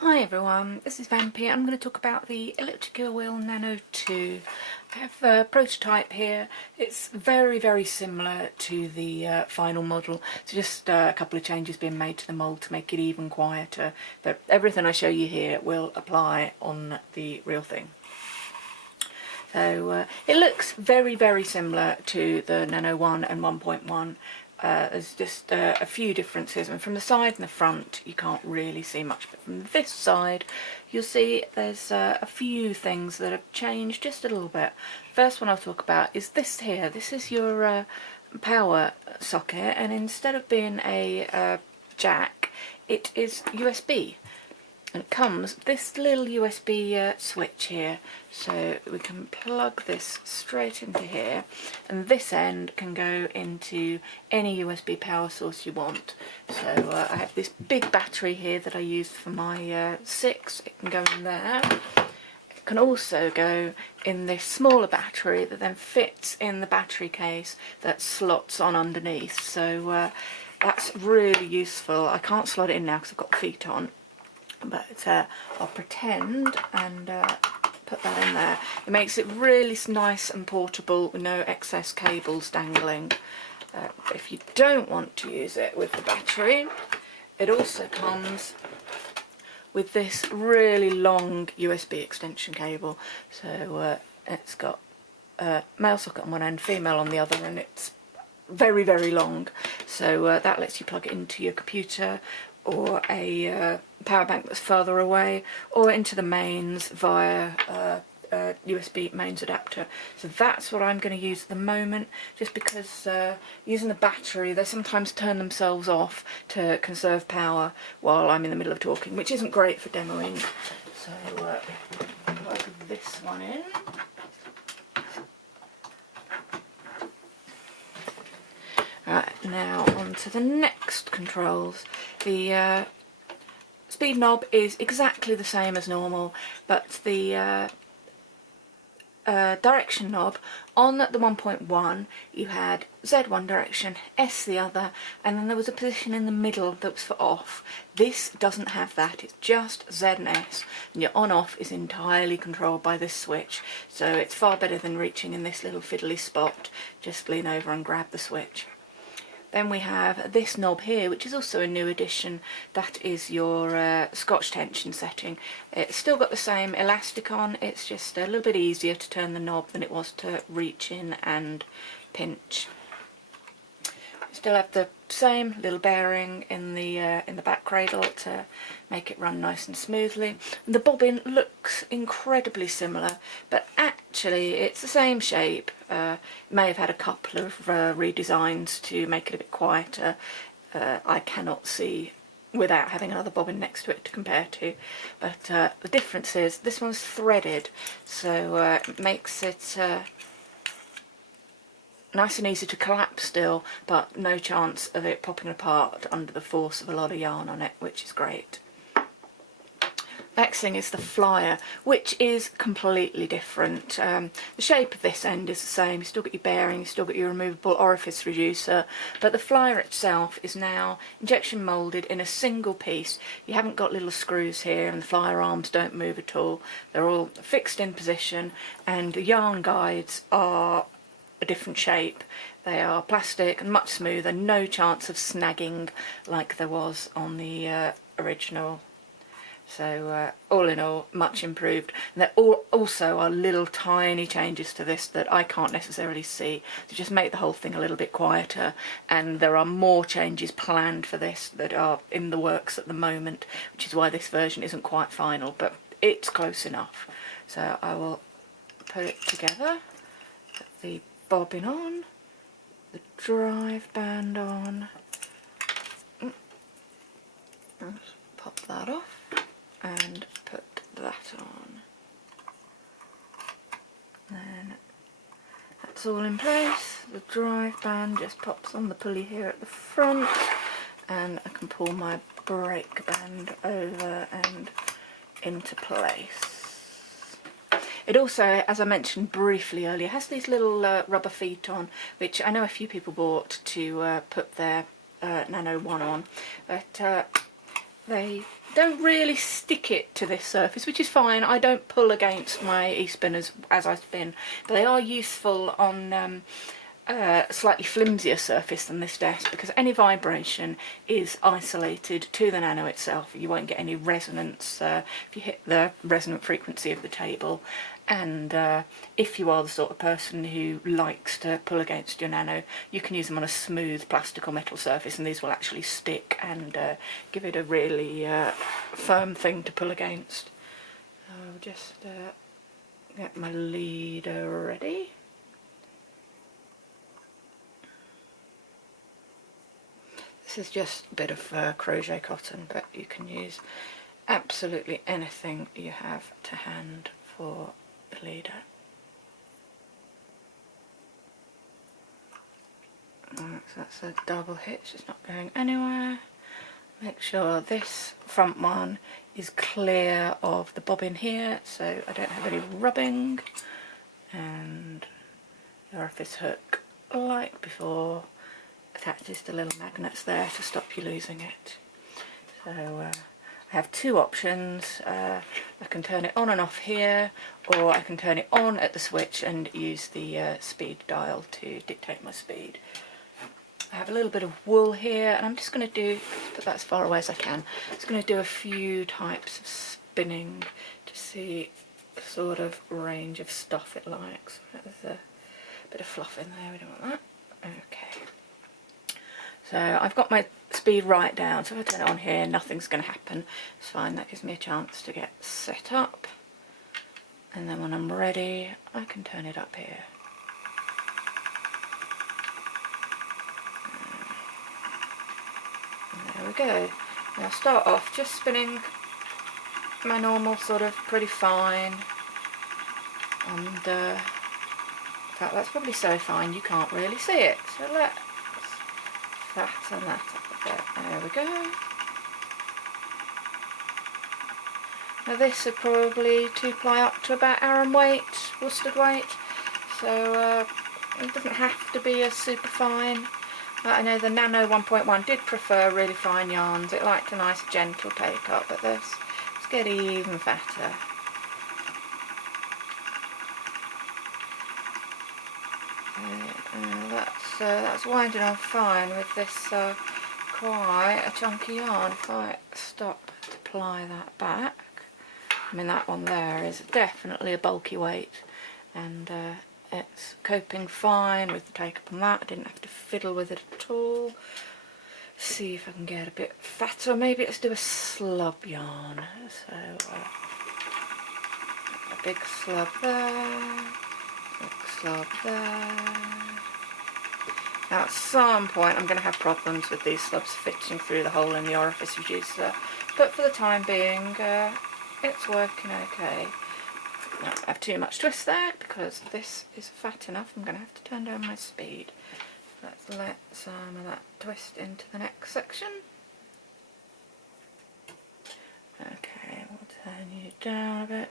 Hi everyone, this is Vampy. I'm going to talk about the EEW Nano 2. I have a prototype here. It's very similar to the final model. So just a couple of changes being made to the mould to make it even quieter. But everything I show you here will apply on the real thing. So it looks very similar to the Nano 1 and 1.1. There's just a few differences, and from the side and the front you can't really see much, but from this side you'll see there's a few things that have changed just a little bit. First one I'll talk about is this here. This is your power socket, and instead of being a jack, it is USB. And it comes with this little USB switch here, so we can plug this straight into here, and this end can go into any USB power source you want. So I have this big battery here that I use for my 6, it can go in there. It can also go in this smaller battery that then fits in the battery case that slots on underneath, so that's really useful. I can't slot it in now because I've got feet on, but I'll pretend and put that in there. It makes it really nice and portable with no excess cables dangling. If you don't want to use it with the battery, it also comes with this really long USB extension cable. So it's got a male socket on one end, female on the other, and it's very long. So that lets you plug it into your computer or a power bank that's further away, or into the mains via USB mains adapter. So that's what I'm going to use at the moment, just because using the battery, they sometimes turn themselves off to conserve power while I'm in the middle of talking, which isn't great for demoing. So plug this one in. Right, now on to the next controls. The speed knob is exactly the same as normal, but the direction knob on the 1.1 you had Z one direction, S the other, and then there was a position in the middle that was for off. This doesn't have that, it's just Z and S, and your on off is entirely controlled by this switch, so it's far better than reaching in this little fiddly spot. Just lean over and grab the switch. Then we have this knob here, which is also a new addition. That is your Scotch tension setting. It's still got the same elastic on, it's just a little bit easier to turn the knob than it was to reach in and pinch. Still have the same little bearing in the back cradle to make it run nice and smoothly. And the bobbin looks incredibly similar, but actually it's the same shape. It may have had a couple of redesigns to make it a bit quieter. I cannot see without having another bobbin next to it to compare to, but the difference is this one's threaded, so it makes it nice and easy to collapse still, but no chance of it popping apart under the force of a lot of yarn on it, which is great. Next thing is the flyer, which is completely different. The shape of this end is the same, you've still got your bearing, you've still got your removable orifice reducer, but the flyer itself is now injection moulded in a single piece. You haven't got little screws here, and the flyer arms don't move at all. They're all fixed in position, and the yarn guides are a different shape. They are plastic and much smoother, no chance of snagging like there was on the original. So all in all, much improved. And there also are little tiny changes to this that I can't necessarily see to just make the whole thing a little bit quieter, and there are more changes planned for this that are in the works at the moment, which is why this version isn't quite final, but it's close enough. So I will put it together, put the bobbin on, the drive band on, let's pop that off and put that on. Then that's all in place. The drive band just pops on the pulley here at the front, and I can pull my brake band over and into place. It also, as I mentioned briefly earlier, has these little rubber feet on, which I know a few people bought to put their Nano 1 on, but they don't really stick it to this surface, which is fine. I don't pull against my e-spinners as I spin, but they are useful on a slightly flimsier surface than this desk, because any vibration is isolated to the Nano itself. You won't get any resonance if you hit the resonant frequency of the table. And if you are the sort of person who likes to pull against your Nano, you can use them on a smooth plastic or metal surface, and these will actually stick and give it a really firm thing to pull against. I'll just get my leader ready. This is just a bit of crochet cotton, but you can use absolutely anything you have to hand for the leader. So that's a double hitch, it's not going anywhere. Make sure this front one is clear of the bobbin here, so I don't have any rubbing. And the orifice hook, like before, attaches to little magnets there to stop you losing it. So I have two options. I can turn it on and off here, or I can turn it on at the switch and use the speed dial to dictate my speed. I have a little bit of wool here, and I'm just going to put that as far away as I can. I'm just going to do a few types of spinning to see the sort of range of stuff it likes. There's a bit of fluff in there, we don't want that. Okay. So I've got my speed right down, so if I turn it on here, nothing's going to happen. It's fine, that gives me a chance to get set up. And then when I'm ready, I can turn it up here. And there we go. Now I'll start off just spinning my normal sort of pretty fine. And in fact, that's probably so fine you can't really see it. So let's fatten that up a bit. There we go. Now this would probably 2-ply up to about Aran weight, worsted weight, so it doesn't have to be a super fine. I know the Nano 1.1 did prefer really fine yarns. It liked a nice gentle take up, but let's get even fatter. That's winding on fine with this quite a chunky yarn. If I stop to ply that back, I mean that one there is definitely a bulky weight, and it's coping fine with the take up on that. I didn't have to fiddle with it at all. See if I can get a bit fatter. Maybe let's do a slub yarn. So a big slub there, big slub there. Now at some point I'm going to have problems with these slubs fitting through the hole in the orifice reducer, but for the time being it's working okay. Now I have too much twist there because this is fat enough. I'm going to have to turn down my speed. Let's let some of that twist into the next section. Okay, we'll turn you down a bit.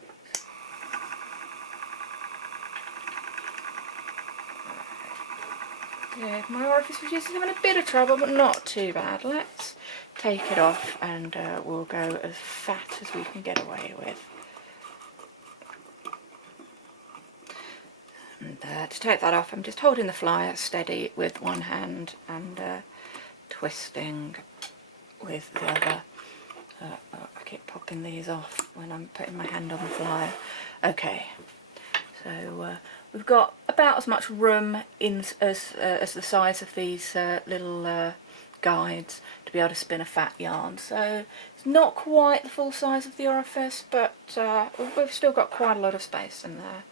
Yeah, my orifice reducer is having a bit of trouble, but not too bad. Let's take it off and we'll go as fat as we can get away with. And to take that off, I'm just holding the flyer steady with one hand and twisting with the other. I keep popping these off when I'm putting my hand on the flyer. Okay, so we've got about as much room as the size of these little guides to be able to spin a fat yarn. So it's not quite the full size of the orifice, but we've still got quite a lot of space in there.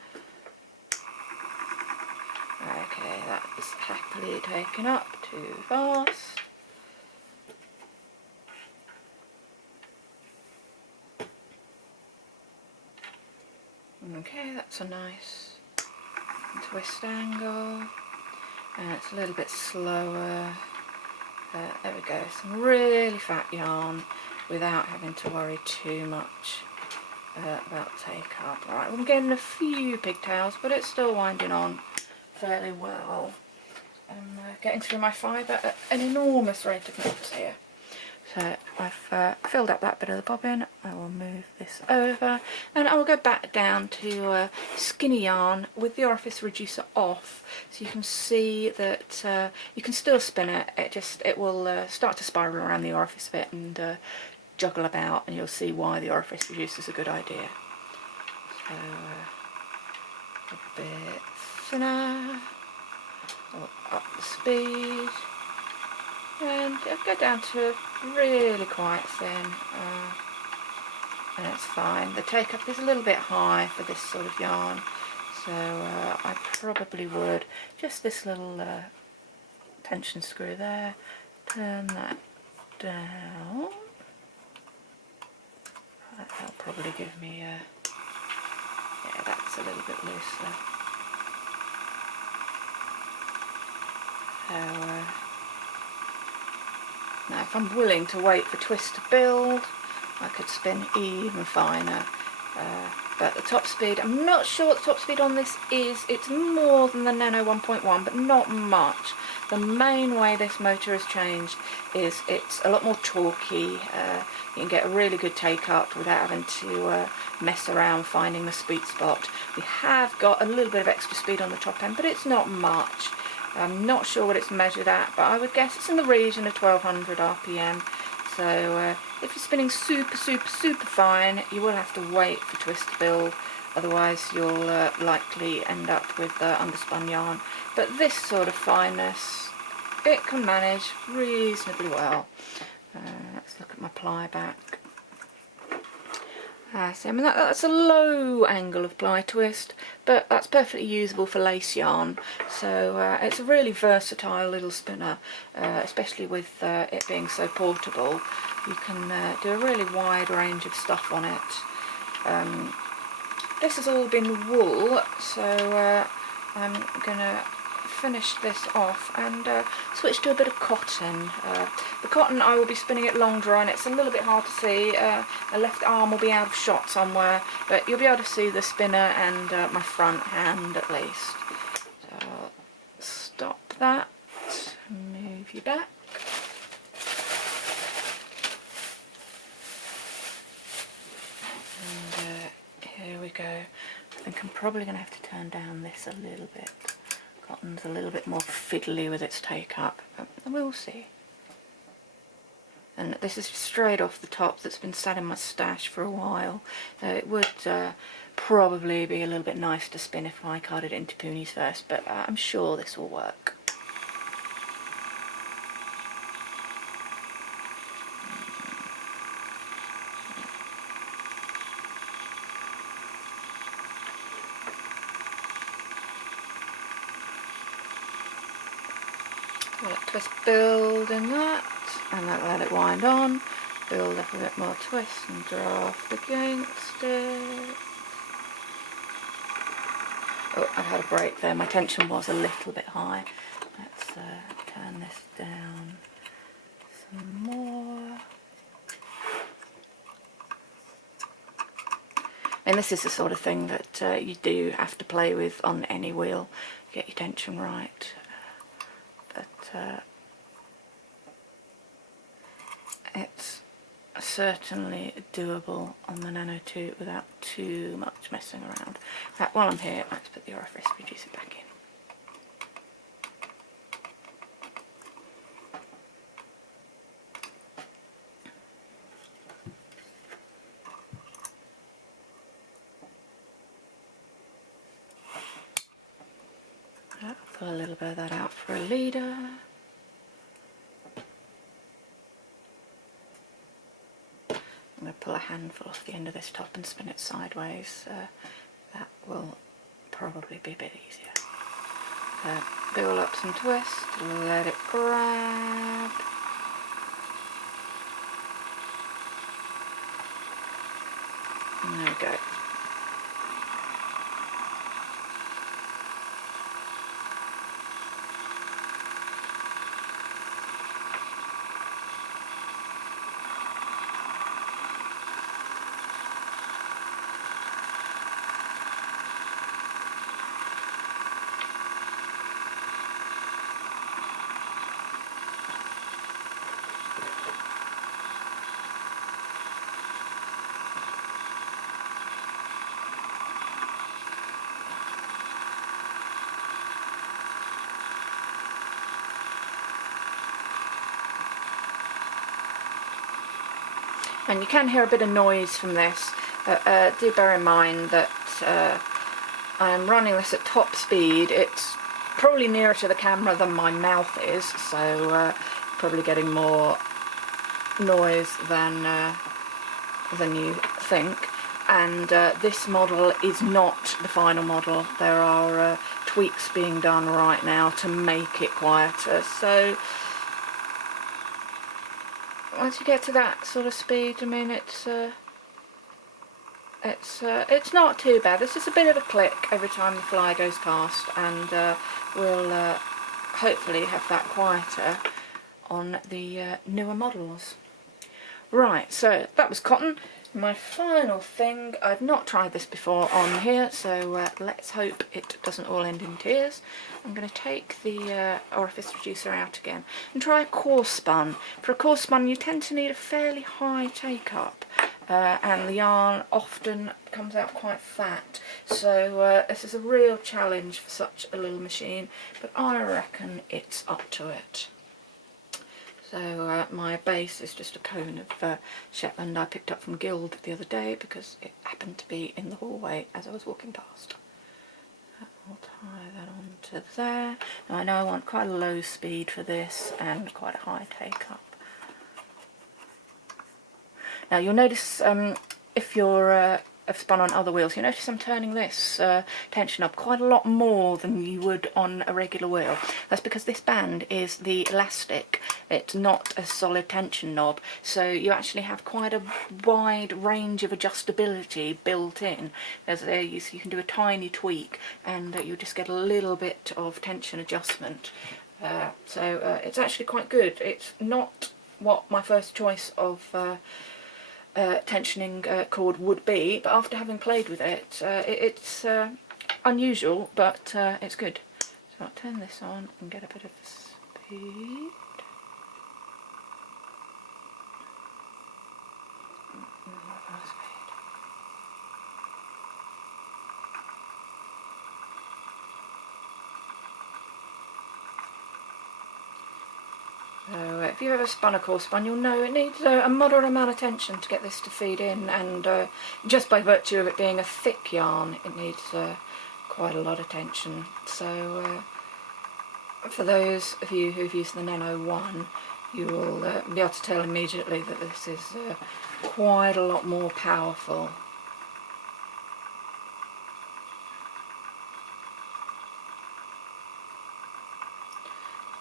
Okay, that's happily taken up too fast. Okay, that's a nice twist angle, and it's a little bit slower. There we go, some really fat yarn without having to worry too much about take up. Alright, I'm getting a few pigtails, but it's still winding on fairly well. I'm getting through my fibre at an enormous rate of knots here. So I've filled up that bit of the bobbin. I will move this over and I will go back down to skinny yarn with the orifice reducer off, so you can see that you can still spin it. It will start to spiral around the orifice a bit and juggle about, and you'll see why the orifice reducer is a good idea. So a bit thinner, up the speed, and it'll go down to really quite thin, and it's fine. The take up is a little bit high for this sort of yarn, so I probably would just this little tension screw there, turn that down. That'll probably give me yeah, that's a little bit looser. So now if I'm willing to wait for twist to build, I could spin even finer, but the top speed, I'm not sure what the top speed on this is. It's more than the Nano 1.1, but not much. The main way this motor has changed is it's a lot more torquey. You can get a really good take up without having to mess around finding the sweet spot. We have got a little bit of extra speed on the top end, but it's not much. I'm not sure what it's measured at, but I would guess it's in the region of 1200 RPM. So if you're spinning super fine, you will have to wait for twist to build, otherwise you'll likely end up with underspun yarn. But this sort of fineness, it can manage reasonably well. Let's look at my ply back. So I mean that's a low angle of ply twist, but that's perfectly usable for lace yarn. So it's a really versatile little spinner, especially with it being so portable. You can do a really wide range of stuff on it. This has all been wool, so I'm going to finish this off and switch to a bit of cotton. The cotton, I will be spinning it long draw, and it's a little bit hard to see. My left arm will be out of shot somewhere, but you'll be able to see the spinner and my front hand at least. So I'll stop that, move you back. And here we go. I think I'm probably going to have to turn down this a little bit. Cotton's a little bit more fiddly with its take up, but we'll see. And this is straight off the top that's been sat in my stash for a while. It would probably be a little bit nice to spin if I carded it into poonies first, but I'm sure this will work. Twist build in that, and that let it wind on, build up a bit more twist and draft against it. Oh, I've had a break there, my tension was a little bit high. Let's turn this down some more. And this is the sort of thing that you do have to play with on any wheel, get your tension right. But it's certainly doable on the Nano 2 without too much messing around. In fact, while I'm here, let's put the orifice reducer back in. I'll pull a little bit of that out for a leader. I'm going to pull a handful off the end of this top and spin it sideways. That will probably be a bit easier. Build up some twist, let it grab. And there we go. And you can hear a bit of noise from this, but do bear in mind that I am running this at top speed. It's probably nearer to the camera than my mouth is, so probably getting more noise than you think. And this model is not the final model. There are tweaks being done right now to make it quieter. So once you get to that sort of speed, I mean, it's not too bad. There's just a bit of a click every time the fly goes past, and we'll hopefully have that quieter on the newer models. Right, so that was cotton. My final thing, I've not tried this before on here, so let's hope it doesn't all end in tears. I'm going to take the orifice reducer out again and try a corespun. For a corespun you tend to need a fairly high take-up, and the yarn often comes out quite fat, so this is a real challenge for such a little machine, but I reckon it's up to it. So my base is just a cone of Shetland I picked up from Guild the other day because it happened to be in the hallway as I was walking past. I'll tie that onto there. Now I know I want quite a low speed for this and quite a high take-up. Now you'll notice if you're I've spun on other wheels, you notice I'm turning this tension up quite a lot more than you would on a regular wheel. That's because this band is the elastic. It's not a solid tension knob, so you actually have quite a wide range of adjustability built in. You can do a tiny tweak and you just get a little bit of tension adjustment. So it's actually quite good. It's not what my first choice of tensioning cord would be, but after having played with it, it's unusual, but it's good. So I'll turn this on and get a bit of speed. So if you've ever spun a corespun, you'll know it needs a moderate amount of tension to get this to feed in, and just by virtue of it being a thick yarn, it needs quite a lot of tension. So for those of you who've used the Nano 1, you will be able to tell immediately that this is quite a lot more powerful.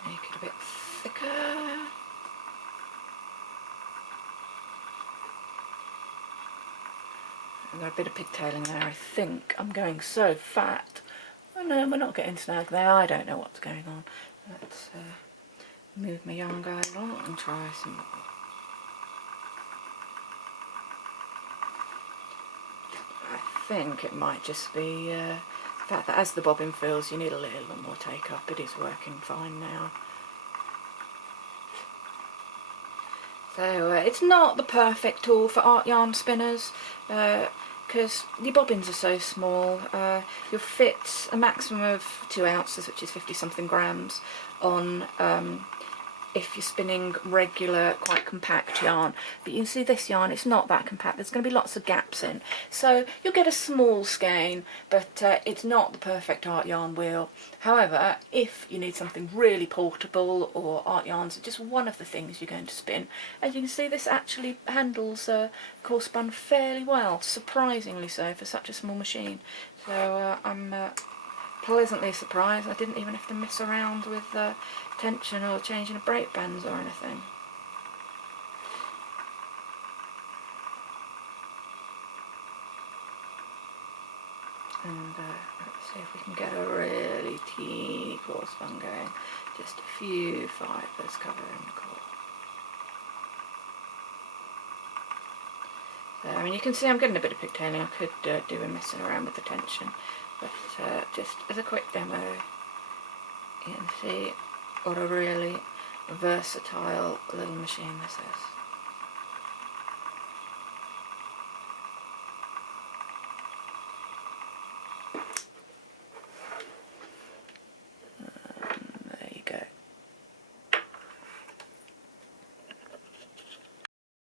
Make it a bit thicker. I've got a bit of pigtailing there, I think. I'm going so fat. Oh no, we're not getting snag there. I don't know what's going on. Let's move my yarn guide along and try some more. I think it might just be the fact that as the bobbin fills you need a little bit more take up. It is working fine now. So it's not the perfect tool for art yarn spinners because your bobbins are so small. You'll fit a maximum of 2 ounces, which is 50 something grams, on if you're spinning regular, quite compact yarn. But you can see this yarn, it's not that compact. There's going to be lots of gaps in. So you'll get a small skein, but it's not the perfect art yarn wheel. However, if you need something really portable, or art yarns are just one of the things you're going to spin, as you can see, this actually handles corespun fairly well, surprisingly so for such a small machine. So I'm pleasantly surprised. I didn't even have to mess around with tension or changing of brake bands or anything. And let's see if we can get a really teeny corespun going. Just a few fibres covering the cord. So, I mean, you can see I'm getting a bit of pigtailing. I could do with messing around with the tension, but just as a quick demo, you can see what a really versatile little machine this is.